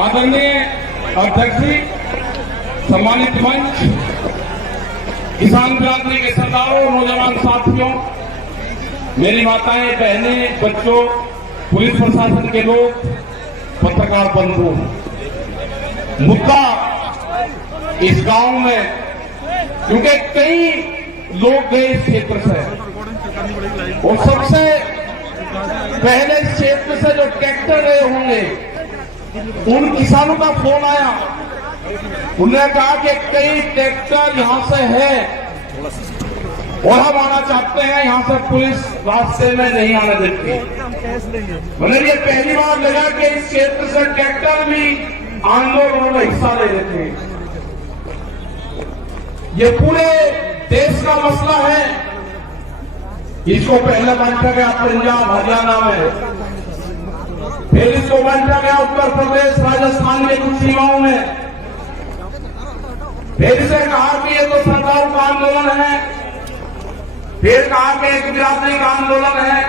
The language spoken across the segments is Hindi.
आदरणीय अध्यक्ष जी, सम्मानित मंच, किसान बिरादरी के सरदारों, नौजवान साथियों, मेरी माताएं, बहनें, बच्चों, पुलिस प्रशासन के लोग, पत्रकार बंधु, मुद्दा इस गांव में, क्योंकि कई लोग गए इस क्षेत्र से और सबसे पहले इस क्षेत्र से जो ट्रैक्टर गए होंगे उन किसानों का फोन आया। उन्होंने कहा कि कई ट्रैक्टर यहां से है और हम आना चाहते हैं, यहां से पुलिस रास्ते में नहीं आने देती। मतलब ये पहली बार लगा कि इस क्षेत्र से ट्रैक्टर भी आंदोलन में हिस्सा ले लेते हैं। ये पूरे देश का मसला है। इसको पहले बांटा गया पंजाब हरियाणा में, फिर इसको बांटा गया उत्तर प्रदेश राजस्थान के कुछ सीमाओं में, फिर इसे कहा कि ये तो सरकार का आंदोलन है, फिर कहा कि एक बिरादरी का आंदोलन है।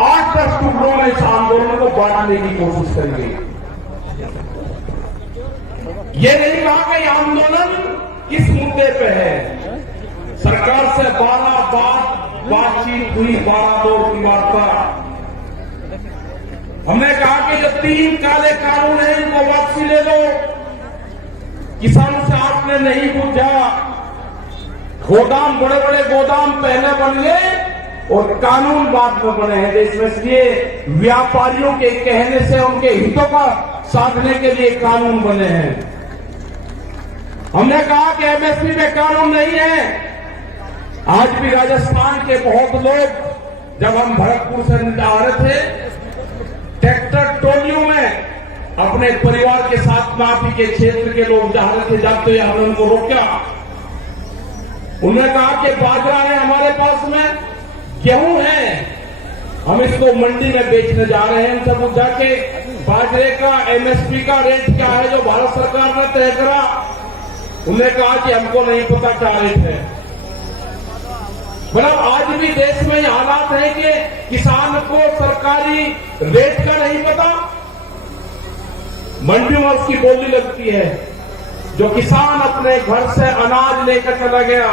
8-10 टुकड़ों में इस आंदोलन को बांटने की कोशिश करेंगे। ये नहीं कहा कि आंदोलन किस मुद्दे पे है। सरकार से 12 बार बातचीत हुई, 12 दौर की वार्ता। हमने कहा कि जो 3 काले कानून हैं इनको वापसी ले लो। किसानों से आपने नहीं पूछा। गोदाम, बड़े बड़े गोदाम पहले बन गए और कानून बाद में बने हैं देश में, इसलिए व्यापारियों के कहने से उनके हितों का साधने के लिए कानून बने हैं। हमने कहा कि एमएसपी में कानून नहीं है। आज भी राजस्थान के बहुत लोग, जब हम भरतपुर से आ रहे थे, ट्रैक्टर टोलियों में अपने परिवार के साथ माफी के क्षेत्र के लोग जा रहे थे, जाते हुए हमने उनको रोका। उन्होंने कहा कि बाजरा है हमारे पास में, गेहूं है, हम इसको मंडी में बेचने जा रहे हैं। इनसे पूछा कि बाजरे का एमएसपी का रेट क्या है जो भारत सरकार ने तय करा। उन्होंने कहा कि हमको नहीं पता क्या रेट है। मतलब आज भी देश में ये हालात है कि किसान को सरकारी रेट का नहीं पता। मंडी में उसकी बोली लगती है। जो किसान अपने घर से अनाज लेकर चला गया,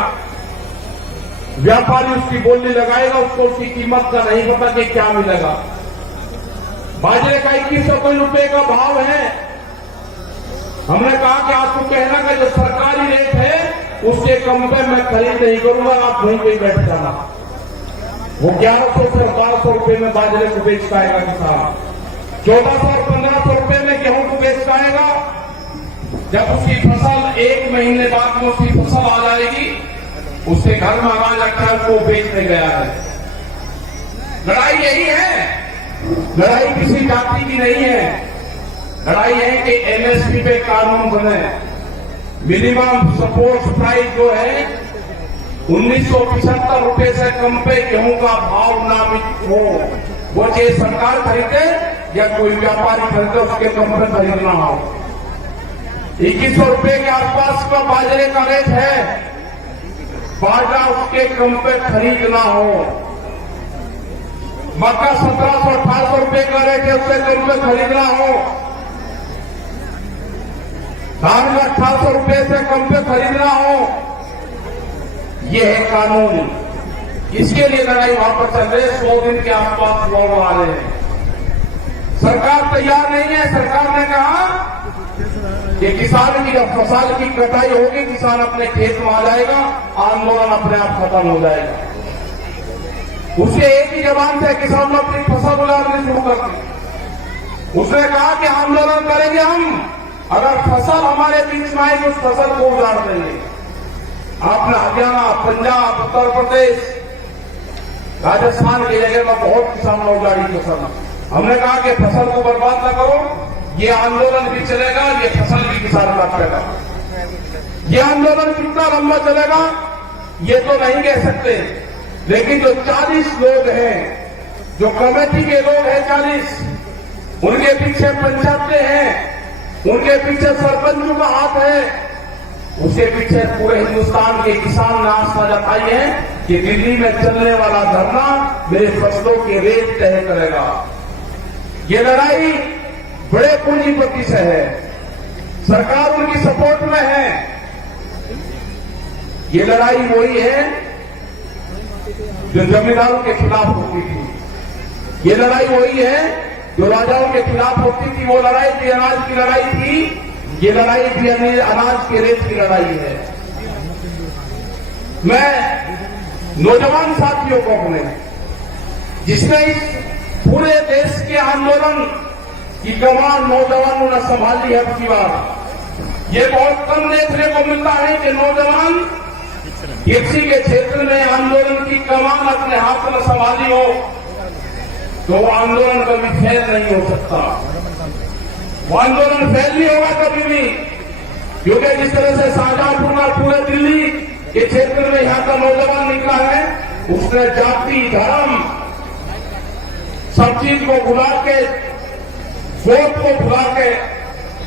व्यापारी उसकी बोली लगाएगा, उसको उसकी कीमत का नहीं पता कि क्या मिलेगा। बाजरे का 2100 रुपए का भाव है। हमने कहा कि आपको कहना कि जो सरकारी रेट है उसके कम पे मैं खरीद नहीं करूंगा, आप वहीं पे बैठ जाना। वो 1100 से 1200 रुपए में बाजरे को बेच पाएगा किसान, 1400 और 1500 रुपए में गेहूं को बेच पाएगा। जब उसकी फसल 1 महीने बाद में उसकी फसल आ जाएगी, उसके घर में अनाज रखा है, उसको बेचने गया है। लड़ाई यही है। लड़ाई किसी जाति की नहीं है। लड़ाई है कि एमएसपी पे कानून बने। मिनिमम सपोर्ट प्राइस जो है 1975 रुपए से कम पे गेहूं का भाव नामित हो। वो चाहे सरकार खरीदे या कोई व्यापारी खरीदे, उसके कम पे खरीदना हो। 2100 रुपए के आसपास का बाजरे का रेट है। बाजरा उसके कम पे खरीदना हो। मक्का 1700-1800 रुपए का रेट है, उससे कम पे खरीदना हो। धान 1800 रुपए से कम पे खरीदना हो। ये है कानून। इसके लिए लड़ाई वहां पर चल रही है। 100 दिन के आसपास लोग आ रहे हैं। सरकार तैयार नहीं है। सरकार ने कहा कि किसान की जब फसल की कटाई होगी, किसान अपने खेत में आ जाएगा, आंदोलन अपने आप खत्म हो जाएगा। उसके एक ही जबान से किसान अपनी फसल उड़ानी शुरू कर दी। उसने कहा कि आंदोलन करेंगे हम, अगर फसल हमारे बीच में आएगी उस फसल को उजाड़ देंगे। आपने हरियाणा, पंजाब, उत्तर प्रदेश, राजस्थान की जगह में बहुत किसानों ने उजाड़ी फसल। हमने कहा कि फसल को बर्बाद न करो, ये आंदोलन भी चलेगा, ये फसल भी किसान काटेगा। ये आंदोलन कितना लंबा चलेगा ये तो नहीं कह सकते, लेकिन जो 40 लोग हैं, जो कमेटी के लोग हैं 40, उनके पीछे पंचायतें हैं, उनके पीछे सरपंचों का हाथ है, उसके पीछे पूरे हिंदुस्तान के किसान ने आस्था जताई है कि दिल्ली में चलने वाला धरना मेरे फसलों के रेट तय करेगा। ये लड़ाई बड़े पूंजीपति से है, सरकार उनकी सपोर्ट में है। ये लड़ाई वही है जो जमींदारों के खिलाफ होती थी। ये लड़ाई वही है जो राजाओं के खिलाफ होती थी। वो लड़ाई भी अनाज की लड़ाई थी, ये लड़ाई भी अनाज के रेट की लड़ाई है। मैं नौजवान साथियों को अपने, जिसने इस पूरे देश के आंदोलन की कमान नौजवानों ने संभाली है। अब की बार ये बहुत कम देखने को मिलता है कि नौजवान किसी के क्षेत्र में आंदोलन की कमान अपने हाथ में संभाली हो, तो वो आंदोलन कभी फेल नहीं हो सकता। वो आंदोलन फेल नहीं होगा कभी भी, क्योंकि जिस तरह से शाहजहांपुर और पूरे दिल्ली के क्षेत्र में यहां का नौजवान निकला है, उसने जाति धर्म सब चीज को भुला के, वोट को भुला के,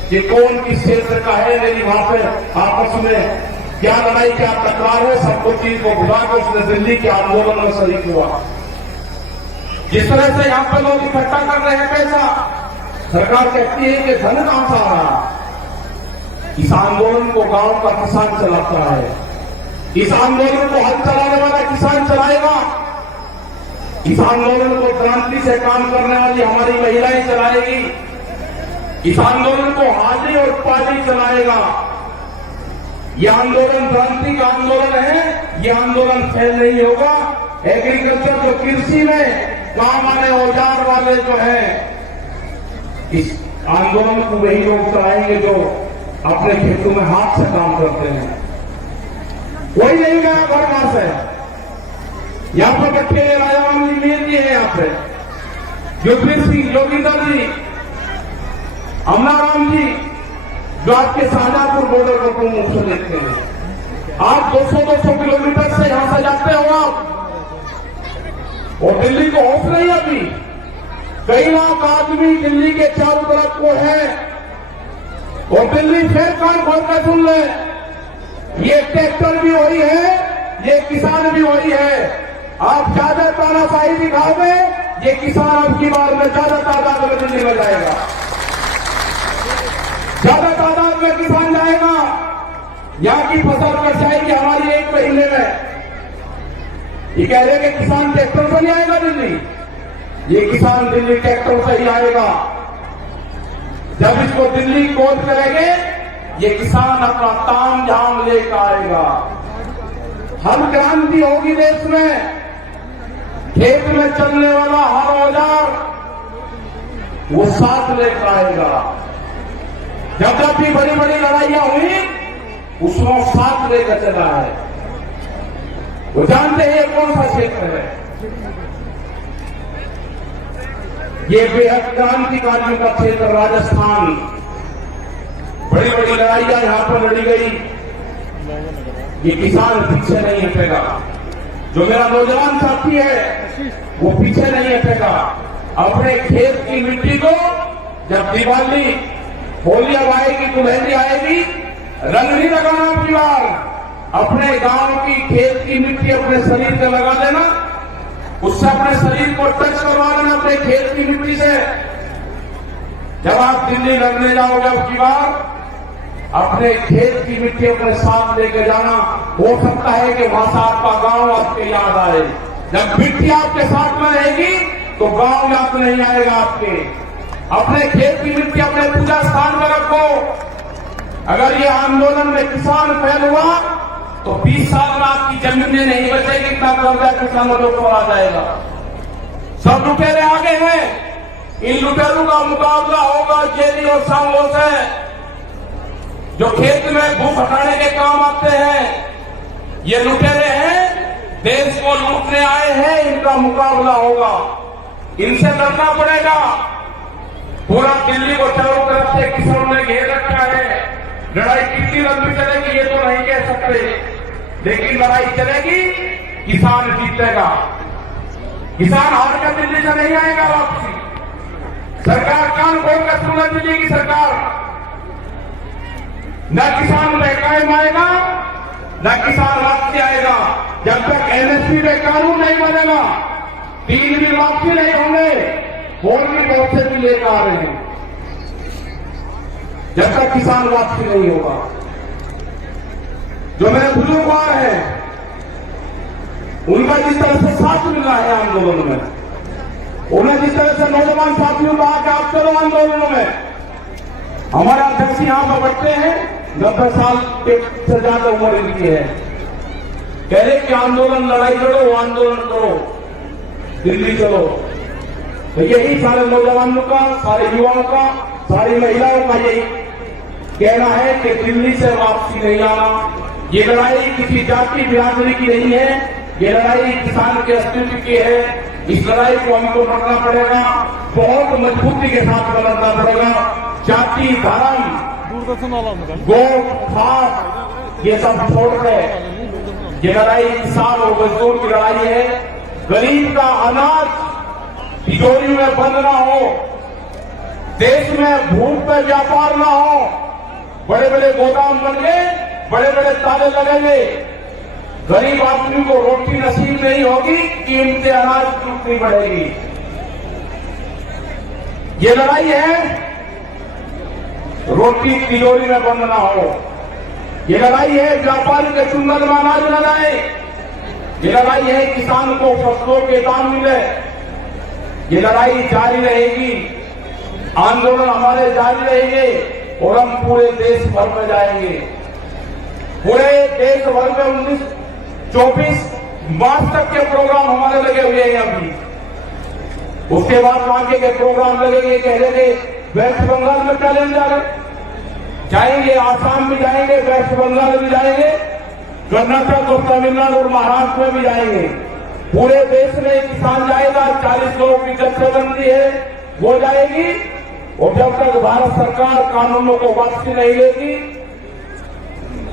कि कौन किस क्षेत्र का है, मेरी वहां पे आपस में क्या लड़ाई क्या टकरार है, सबको चीज को भुला के उसने दिल्ली के आंदोलन में शरीक हुआ। जिस तरह से यहां पर लोग इकट्ठा कर रहे हैं पैसा, सरकार कहती है कि धन कहां से आ रहा। इस आंदोलन को गांव का किसान चलाता है, इस आंदोलन को हल चलाने वाला किसान चलाएगा, इस आंदोलन को क्रांति से काम करने वाली हमारी महिलाएं चलाएगी, इस आंदोलन को हाजी और पाजी चलाएगा। यह आंदोलन क्रांति का आंदोलन है, यह आंदोलन फेल नहीं होगा। एग्रीकल्चर जो कृषि में काम आने औजार वाले जो है, इस आंदोलन को वही लोग चलाएंगे जो अपने खेतों में हाथ से काम करते हैं। कोई नहीं गया घर से। यहां पर बैठे राजाराम जी मेन जी है, यहां पे युगवीर सिंह, जोगिंदर जी, अमनाराम जी, जो आपके शाहजहांपुर बॉर्डर को प्रमुख से देखते हैं। आप 200-200 किलोमीटर से यहां से जाते हो आप, और दिल्ली को ऑफ नहीं अभी। कई लाख आदमी दिल्ली के चारों तरफ को है, और दिल्ली फिर कान खोल कर सुन ले, ये ट्रैक्टर भी वही है, ये किसान भी वही है। आप ज्यादा तानाशाही दिखाओगे, ये किसान अब की बार में ज्यादा तादाद में दिल्ली में जाएगा, ज्यादा तादाद में किसान जाएगा। यहां की फसल कट जाएगी हमारी 1 महीने में। ये कह रहे हैं कि किसान ट्रैक्टर से नहीं आएगा दिल्ली, ये किसान दिल्ली ट्रैक्टर से ही आएगा। जब इसको दिल्ली कोच करेंगे, ये किसान अपना ताम झाम लेकर आएगा। हर क्रांति होगी देश में। खेत में चलने वाला हर औजार वो साथ लेकर आएगा। जब जब भी बड़ी बड़ी लड़ाइयां हुई, उसमें साथ लेकर चला है। वो जानते हैं ये कौन सा क्षेत्र है। ये बेहद क्रांतिकारियों का क्षेत्र राजस्थान। बड़ी बड़ी लड़ाइयां यहां पर लड़ी गई, ये किसान पीछे नहीं हटेगा। जो मेरा नौजवान साथी है वो पीछे नहीं हटेगा। अपने खेत की मिट्टी को जब दिवाली होली अब आएगी, दुल्हनी आएगी, रंग नहीं लगाना आपकी बार। अपने गांव की खेत की मिट्टी अपने शरीर पे लगा देना, उससे अपने शरीर को टच करवा लेना अपने खेत की मिट्टी से। जब आप दिल्ली लड़ने जाओगे अब की बार, अपने खेत की मिट्टी अपने साथ लेके जाना। हो सकता है कि वहां से आपका गांव आपके याद आए। जब मिट्टी आपके साथ में रहेगी तो गांव याद नहीं आएगा आपके। अपने खेत की मिट्टी अपने पूजा स्थान में रखो। अगर ये आंदोलन में किसान फेल हुआ तो 20 साल में आपकी जमीनें नहीं बचेगी, इतना कर्जा किसानों के ऊपर आ जाएगा। सब लुटेरे आगे हैं, इन लुटेरों का मुकाबला होगा जेली और सांगों से, जो खेत में भूख हटाने के काम आते हैं। ये लुटेरे हैं, देश को लूटने आए हैं, इनका मुकाबला होगा, इनसे लड़ना पड़ेगा। पूरा दिल्ली को चारों तरफ से किसानों ने घेर रखा है। लड़ाई कितनी लंबी चलेगी ये तो नहीं कह सकते, लेकिन लड़ाई चलेगी, किसान जीतेगा। किसान हार कर दिल्ली से नहीं आएगा वापसी। सरकार कान खोल कर सुनना, दिल्ली की सरकार न किसान महकाम आएगा, न किसान वापसी आएगा। जब तक एमएसपी में कानून नहीं बनेगा, 3 दिन वापसी नहीं होंगे। और भी बहुत से भी लेकर आ रहे हैं, जब तक किसान वापसी नहीं होगा। जो मेरे बुजुर्ग हैं, उनका जिस तरह से साथ मिल रहा है आंदोलन में, उन्हें जिस तरह से नौजवान साथियों कहा कि आप चलो आंदोलनों में, हमारे अध्यक्ष यहां पर बैठते हैं, 90 साल से ज्यादा उम्र इनकी है, कह रहे कि आंदोलन लड़ाई लड़ो, आंदोलन करो, दिल्ली चलो। तो यही सारे नौजवानों का, सारे युवाओं का, सारी महिलाओं का यही कहना है कि दिल्ली से वापसी नहीं आना। ये लड़ाई किसी जाति बिरादरी की नहीं है, ये लड़ाई किसान के अस्तित्व की है। इस लड़ाई को हमको लड़ना पड़ेगा, बहुत मजबूती के साथ लड़ना पड़ेगा। जाति, धर्म, गोट, खास ये सब छोड़कर ये लड़ाई किसान और मजदूर की लड़ाई है। गरीब का अनाज तिजोरी में बंद ना हो, देश में भूख पे व्यापार ना हो, बड़े बड़े गोदाम बन गए, बड़े बड़े ताले लगेंगे, गरीब आदमी को रोटी नसीब नहीं होगी, कीमतें अनाज की उतनी बढ़ेगी। ये लड़ाई है रोटी तिजोरी में बंद ना हो, ये लड़ाई है व्यापारी के चुंगल में अनाज न जाए, ये लड़ाई है किसान को फसलों के दाम मिले। ये लड़ाई जारी रहेगी, आंदोलन हमारे जारी रहेंगे और हम पूरे देश भर में जाएंगे। पूरे देश भर में 24 मार्च तक के प्रोग्राम हमारे लगे हुए हैं अभी। उसके बाद आगे के प्रोग्राम लगेंगे, कह देंगे वेस्ट बंगाल में चैलेंजर जाएंगे, आसाम में जाएंगे, वेस्ट बंगाल में जाएंगे, कर्नाटक और तमिलनाडु और महाराष्ट्र में भी जाएंगे। पूरे देश में किसान जाएगा, 40 लोगों की जत्थेबंदी है वो जाएगी। और जब तक भारत सरकार कानूनों को वापसी नहीं लेगी,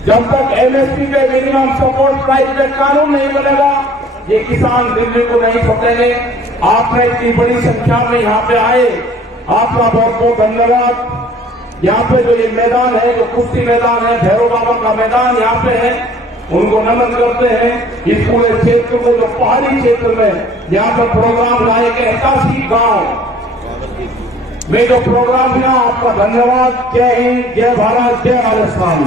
जब तक एमएसपी पे मिनिमम सपोर्ट प्राइस पे कानून नहीं बनेगा, ये किसान दिल्ली को नहीं छोड़ेंगे। आपने इतनी बड़ी संख्या में यहाँ पे आए, आपका बहुत बहुत धन्यवाद। यहाँ पे जो ये मैदान है, जो कुश्ती मैदान है, भैरव बाबा का मैदान यहाँ पे है, उनको नमन करते हैं। इस पूरे क्षेत्र को, जो पहाड़ी क्षेत्र में यहाँ पर प्रोग्राम लाए के 81 गांव में जो प्रोग्राम किया, आपका धन्यवाद। जय हिंद, जय भारत, जय राजस्थान।